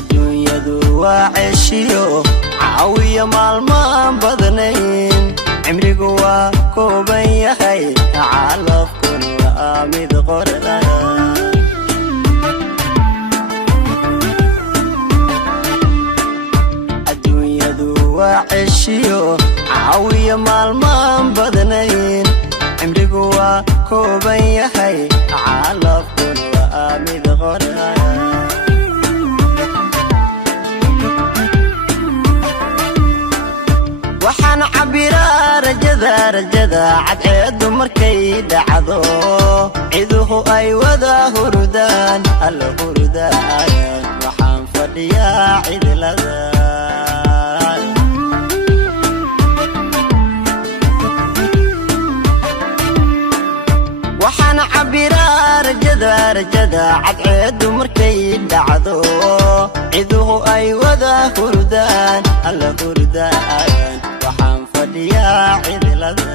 adduunyadu waa ceshiyo caawiya maalmaan badnayn cimrigu waa kooban yahay calafkuna waa mid qoran adduunyadu waa ceshiyo caawiya maalmaan badnayn cimrigu waa kooban yahay calafkuna waa mid qoran waxaan cabiraa rajada cadceedu markay dhacdo ciduhu ay wada hurdaan alla hurdaan waxaan fadhiyaa cidlada waxaan cabiraa rajada cadceedu markay dhacdo ciduhu ay wada hurdaan alla hurdaan waxaan fadhiyaa cidlada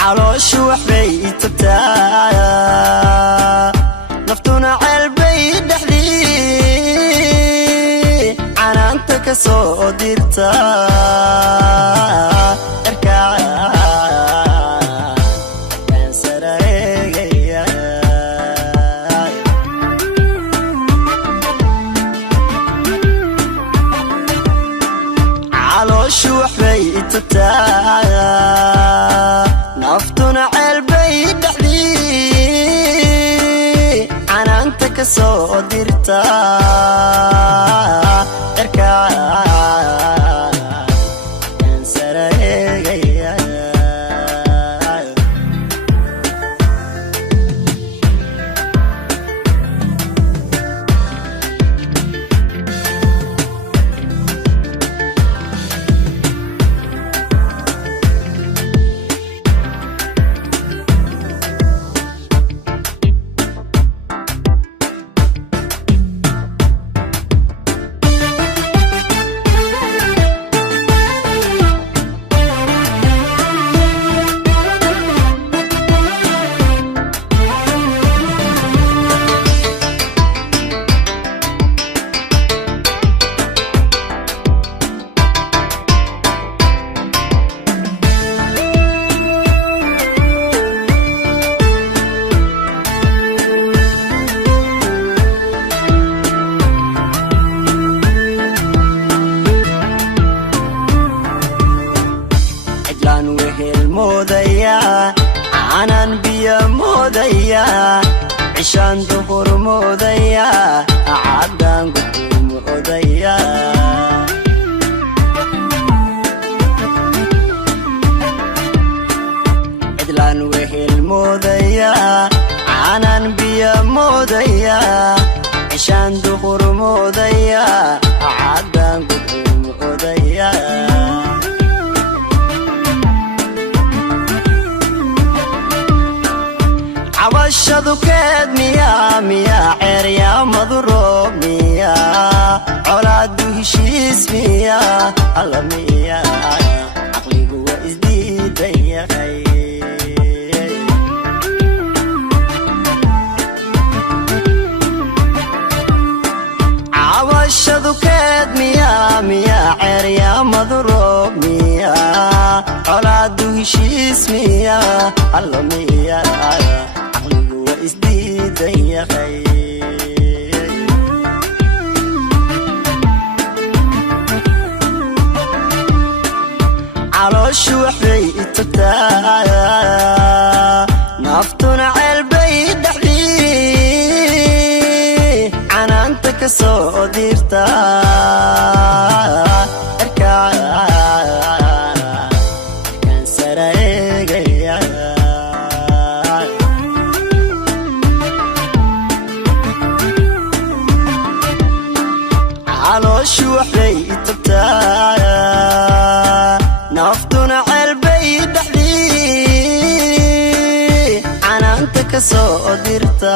calooshu waxbay tagtaa naftuna ceelbay dhexdii canaanta ka soo dirta calooshu waxbay tagtaa naftuna ceelbay dhexdii canaanta ka soo dirta erkaan sara eegaya aanan biyo moodaya cishaan duhur moodaya caddaan gudul moodaya cidlaan wehel moodaya aanan biyo moodaya cishaan duhur moodaya caddaan gudul moodaya cabashadu keed miyaa ceeryaamadu roob miyaa colaadu heshiis miyaa alla miyaa caqligu waa isdiidan yahay cabashadu keed miyaa ceeryaamadu roob miyaa colaadu heshiis miyaa alla miyaa isdiidan yahay calooshu waxbay tagtaa naftuna ceelbay dhexdii canaanta ka soo dirta erkaan sara eegaya calooshu waxbay tagtaa naftuna ceelbay dhexdii canaanta ka soo dirta